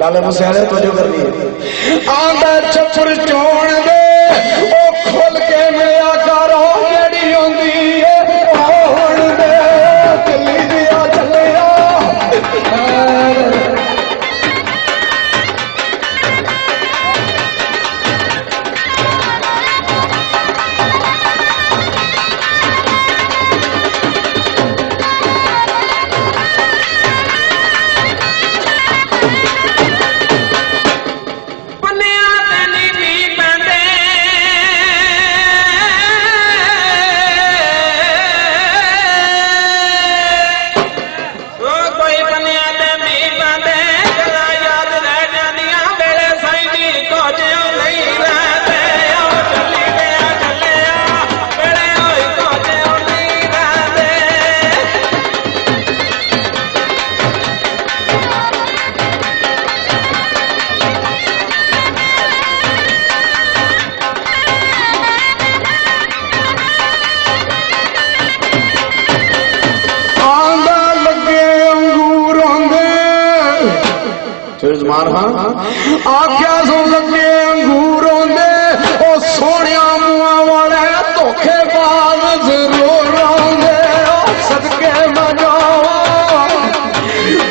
लाले मुसियाले तो जो करनी है आंदा छप्पर चोण दे ओ खोल के मेरा करो जड़ी होंदी है ओण दे चली दिया चलिया आख्या सुन लगे अंगूरों दे ओ सोनिया मुआ वाले धोखेबाज जरूर आंदे सदके मनो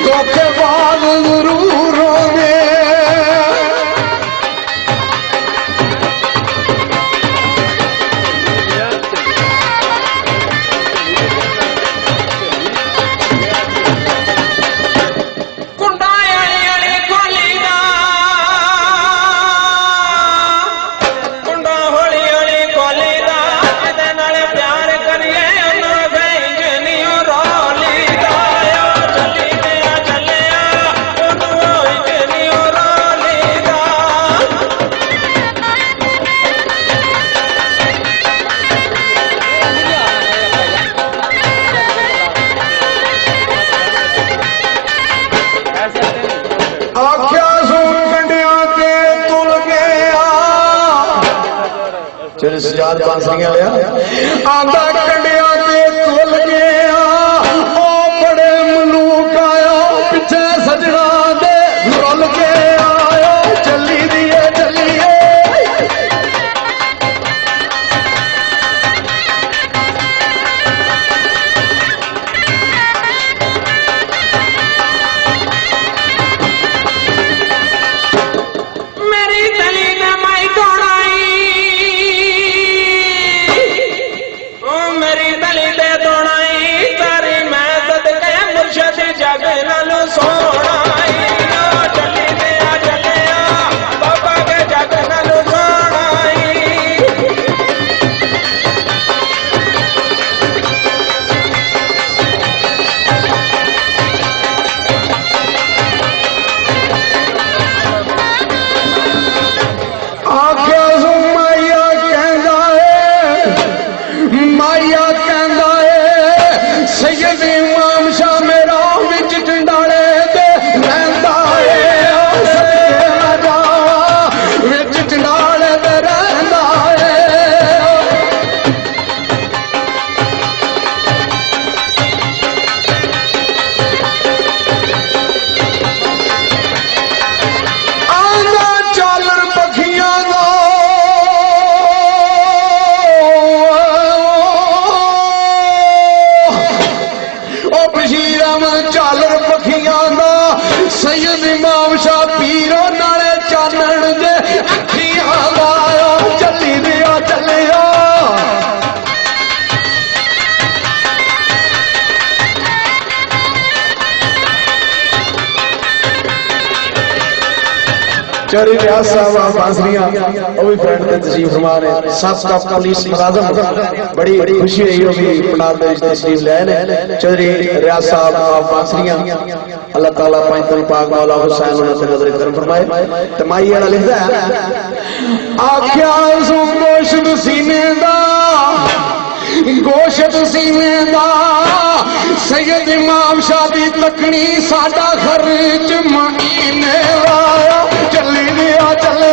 धोखेबाज जरूर आंदे सजाद बांसलियां लिया आंदा कंडिया ते तुल गया ओ बड़े मलूक आया पिछे सजना दे रुल के आया चली दिए चलिए मेरी तली ने माई तोड़ाई मेरी दली दे दोड़ाई तारी मैं सदके मुर्शद जग नालू सोनाई चली दिया चलिया बाबा के जग नालू सोनाई आख्या सो माइया कहंदा है माइया कहंदा है सैयद इमाम शाह मेरा विच टंडाले दे रहंदा है सदके ना जावा विच टंडाले दे रहंदा है आंदा चालर पखियां दा ओ बशीर अहमद चालर पखियां दा सैयद इमाम शाह पीरो नाले चानण दे अखियां दा चली दिया चलिया चौधरी रियाज साहब आप बांसुरियां वो भी फ्रेंड ने तशरीफ फरमा रहे सबका पुलिस मुलाजम बड़ी खुशी हुई हो भी पंडाल दे विच तशरीफ ले ने चौधरी रियाज साहब आप बांसुरियां अल्लाह ताला पैंतल पाक मौला हुसैन उन्हें से नजर करम फरमाए तमाई वाला लिखदा है आख्या सो गोश्त सीने दा गोश्त सीने दा सैयद इमाम शाह दी तकनी साडा खर्च महीने आया चली दिया चले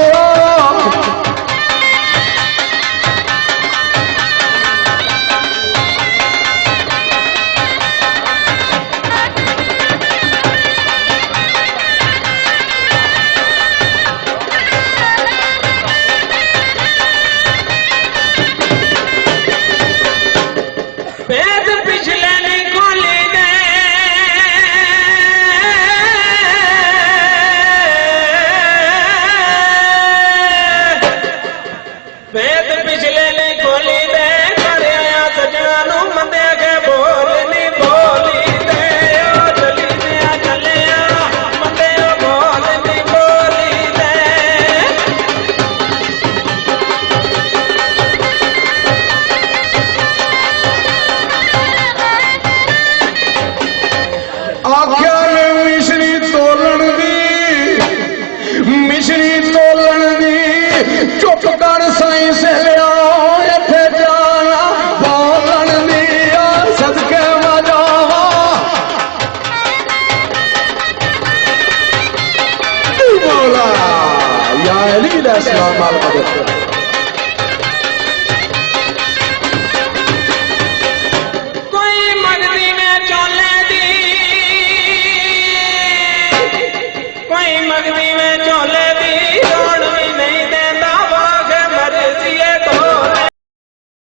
अस्सलाम वालेकुम।